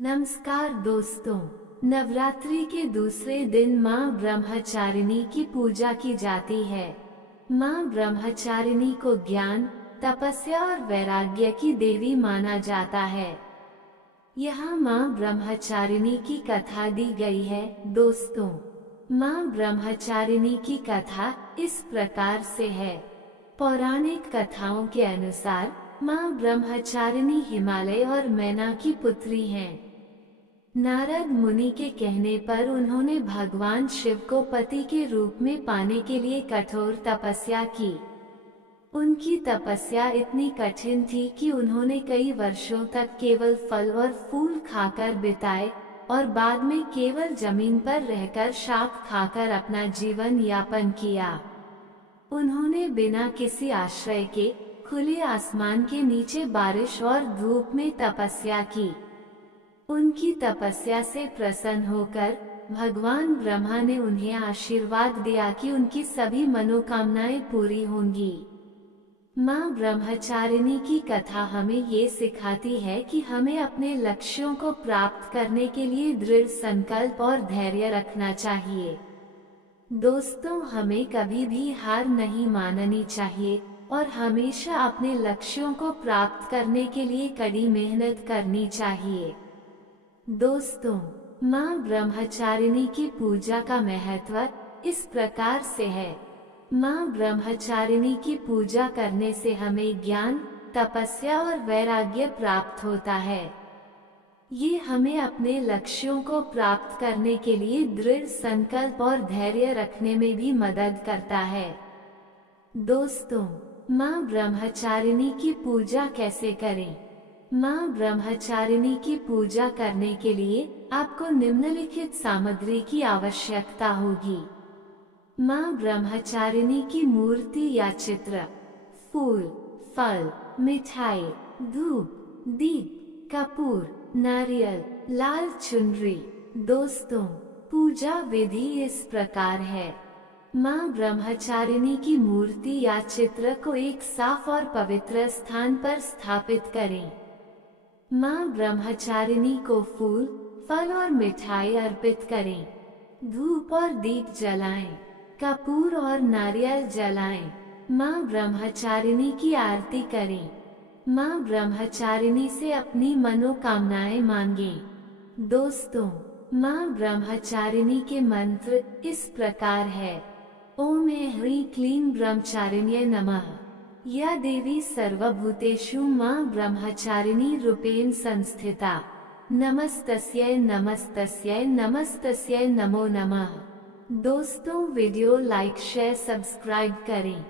नमस्कार दोस्तों, नवरात्रि के दूसरे दिन माँ ब्रह्मचारिणी की पूजा की जाती है। माँ ब्रह्मचारिणी को ज्ञान, तपस्या और वैराग्य की देवी माना जाता है। यहाँ माँ ब्रह्मचारिणी की कथा दी गई है। दोस्तों, माँ ब्रह्मचारिणी की कथा इस प्रकार से है। पौराणिक कथाओं के अनुसार माँ ब्रह्मचारिणी हिमालय और मैना की पुत्री हैं। नारद मुनि के कहने पर उन्होंने भगवान शिव को पति के रूप में पाने के लिए कठोर तपस्या की। उनकी तपस्या इतनी कठिन थी कि उन्होंने कई वर्षों तक केवल फल और फूल खाकर बिताए और बाद में केवल जमीन पर रहकर शाक खाकर अपना जीवन यापन किया। उन्होंने बिना किसी आश्रय के खुले आसमान के नीचे बारिश और धूप में तपस्या की। उनकी तपस्या से प्रसन्न होकर भगवान ब्रह्मा ने उन्हें आशीर्वाद दिया कि उनकी सभी मनोकामनाएं पूरी होंगी। माँ ब्रह्मचारिणी की कथा हमें ये सिखाती है कि हमें अपने लक्ष्यों को प्राप्त करने के लिए दृढ़ संकल्प और धैर्य रखना चाहिए। दोस्तों, हमें कभी भी हार नहीं माननी चाहिए और हमेशा अपने लक्ष्यों को प्राप्त करने के लिए कड़ी मेहनत करनी चाहिए। दोस्तों, माँ ब्रह्मचारिणी की पूजा का महत्व इस प्रकार से है। माँ ब्रह्मचारिणी की पूजा करने से हमें ज्ञान, तपस्या और वैराग्य प्राप्त होता है। ये हमें अपने लक्ष्यों को प्राप्त करने के लिए दृढ़ संकल्प और धैर्य रखने में भी मदद करता है। दोस्तों, माँ ब्रह्मचारिणी की पूजा कैसे करें? माँ ब्रह्मचारिणी की पूजा करने के लिए आपको निम्नलिखित सामग्री की आवश्यकता होगी। माँ ब्रह्मचारिणी की मूर्ति या चित्र, फूल, फल, मिठाई, धूप, दीप, कपूर, नारियल, लाल चुनरी। दोस्तों, पूजा विधि इस प्रकार है। माँ ब्रह्मचारिणी की मूर्ति या चित्र को एक साफ और पवित्र स्थान पर स्थापित करें। माँ ब्रह्मचारिणी को फूल, फल और मिठाई अर्पित करें। धूप और दीप जलाएं, कपूर और नारियल जलाएं। माँ ब्रह्मचारिणी की आरती करें। माँ ब्रह्मचारिणी से अपनी मनोकामनाएं मांगें। दोस्तों, माँ ब्रह्मचारिणी के मंत्र इस प्रकार है। ओम ह्रीं क्लीं ब्रह्मचारिण्यै नमः। या देवी सर्वभूतेषु माँ ब्रह्मचारिणी रूपेण संस्थिता। नमस्तस्यै नमस्तस्यै नमस्तस्यै नमो नमः। दोस्तों, वीडियो लाइक, शेयर, सब्सक्राइब करें।